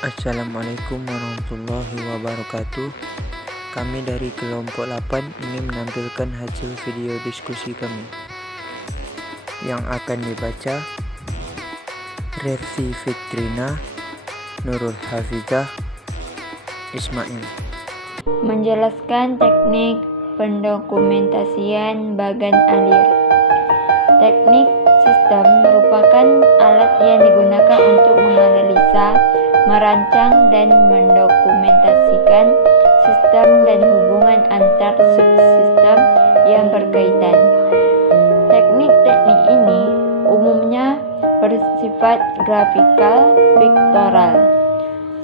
Assalamualaikum warahmatullahi wabarakatuh. Kami dari kelompok 8 ingin menampilkan hasil video diskusi kami yang akan dibaca Revi Fitrina, Nurul Hafizah, Ismail. Menjelaskan teknik pendokumentasian bagan alir. Teknik sistem merupakan alat yang digunakan untuk menganalisa, merancang, dan mendokumentasikan sistem dan hubungan antar subsistem yang berkaitan. Teknik-teknik ini umumnya bersifat grafikal piktoral.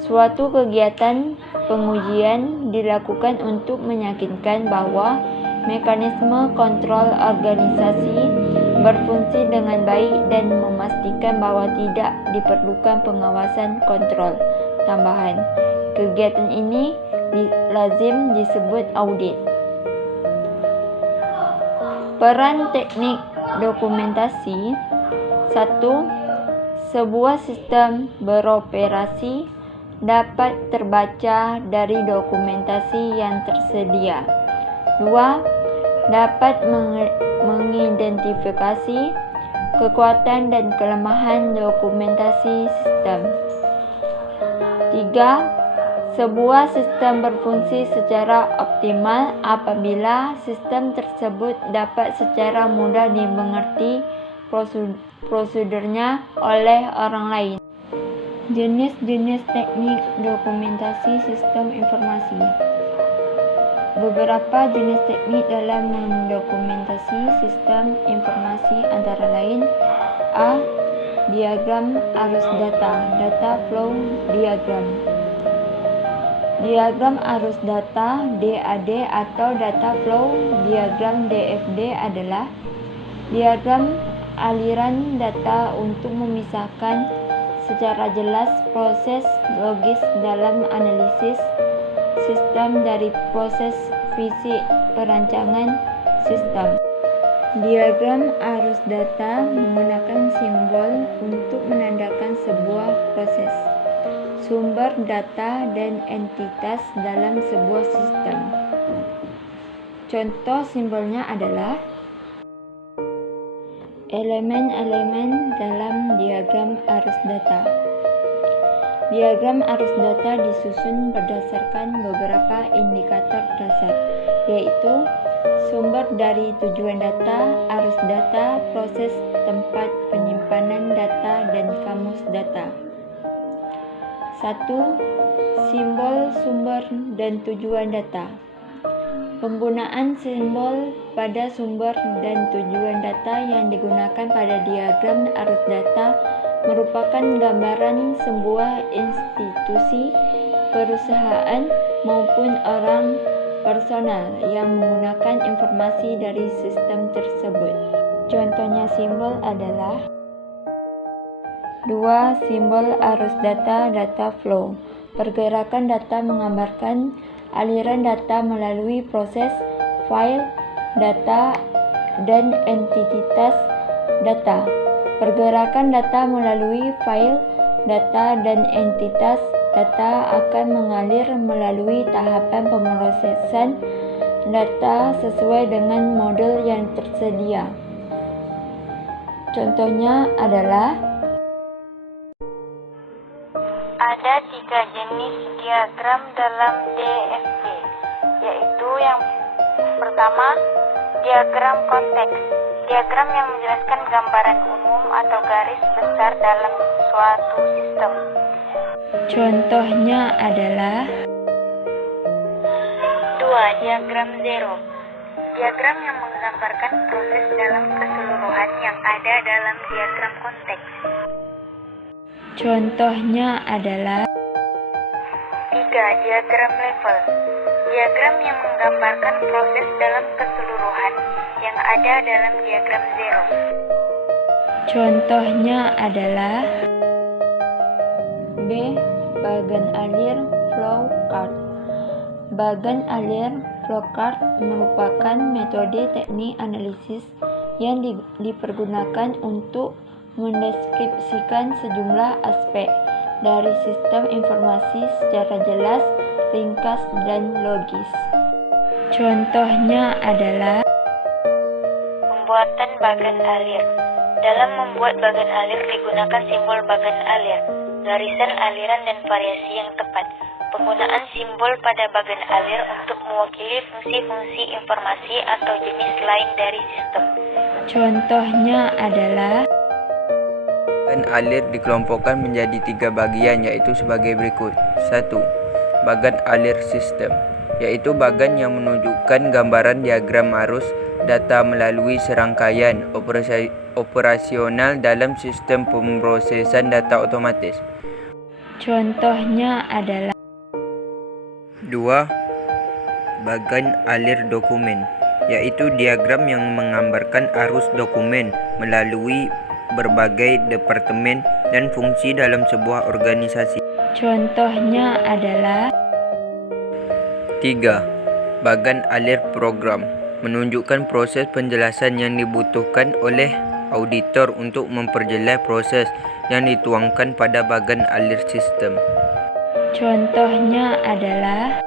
Suatu kegiatan pengujian dilakukan untuk meyakinkan bahwa mekanisme kontrol organisasi berfungsi dengan baik dan memastikan bahwa tidak diperlukan pengawasan kontrol tambahan. Kegiatan ini lazim disebut audit. Peran teknik dokumentasi. 1. Sebuah sistem beroperasi dapat terbaca dari dokumentasi yang tersedia. 2. Dapat mengidentifikasi kekuatan dan kelemahan dokumentasi sistem. 3. Sebuah sistem berfungsi secara optimal apabila sistem tersebut dapat secara mudah dimengerti prosedurnya oleh orang lain. Jenis-jenis teknik dokumentasi sistem informasi. Beberapa jenis teknik dalam mendokumentasi sistem informasi antara lain: A. Diagram arus data, data flow diagram. Diagram arus data DAD atau data flow diagram DFD adalah diagram aliran data untuk memisahkan secara jelas proses logis dalam analisis sistem dari proses fisik perancangan sistem. Diagram arus data menggunakan simbol untuk menandakan sebuah proses, sumber data, dan entitas dalam sebuah sistem. Contoh simbolnya adalah elemen-elemen dalam diagram arus data. Diagram arus data disusun berdasarkan beberapa indikator dasar, yaitu sumber dari tujuan data, arus data, proses tempat penyimpanan data, dan kamus data. 1. Simbol sumber dan tujuan data. Penggunaan simbol pada sumber dan tujuan data yang digunakan pada diagram arus data merupakan gambaran sebuah institusi, perusahaan, maupun orang personal yang menggunakan informasi dari sistem tersebut. Contohnya simbol adalah 2. Simbol arus data, data flow. Pergerakan data menggambarkan aliran data melalui proses, file, data, dan entitas data. Pergerakan data melalui file, data, dan entitas data akan mengalir melalui tahapan pemrosesan data sesuai dengan model yang tersedia. Contohnya adalah ada 3 jenis diagram dalam DFD, yaitu yang pertama, diagram konteks. Diagram yang menjelaskan gambaran umum atau garis besar dalam suatu sistem. Contohnya adalah 2. Diagram zero. Diagram yang menggambarkan proses dalam keseluruhan yang ada dalam diagram konteks. Contohnya adalah 3. Diagram level. Diagram yang menggambarkan proses dalam keseluruhan yang ada dalam diagram zero. Contohnya adalah B. Bagan alir flow chart. Bagan alir flowchart merupakan metode teknik analisis yang dipergunakan untuk mendeskripsikan sejumlah aspek dari sistem informasi secara jelas, ringkas, dan logis. Contohnya adalah pembuatan bagan alir. Dalam membuat bagan alir digunakan simbol bagan alir, garisan aliran dan variasi yang tepat. Penggunaan simbol pada bagan alir untuk mewakili fungsi-fungsi informasi atau jenis lain dari sistem. Contohnya adalah Bagan alir dikelompokkan menjadi 3 bagian, yaitu sebagai berikut. 1. Bagan alir sistem, yaitu bagan yang menunjukkan gambaran diagram arus data melalui serangkaian operasional dalam sistem pemrosesan data otomatis. Contohnya adalah 2. Bagan alir dokumen, yaitu diagram yang menggambarkan arus dokumen melalui berbagai departemen dan fungsi dalam sebuah organisasi. Contohnya adalah 3. Bagan alir program, menunjukkan proses penjelasan yang dibutuhkan oleh auditor untuk memperjelas proses yang dituangkan pada bagan alir sistem. Contohnya adalah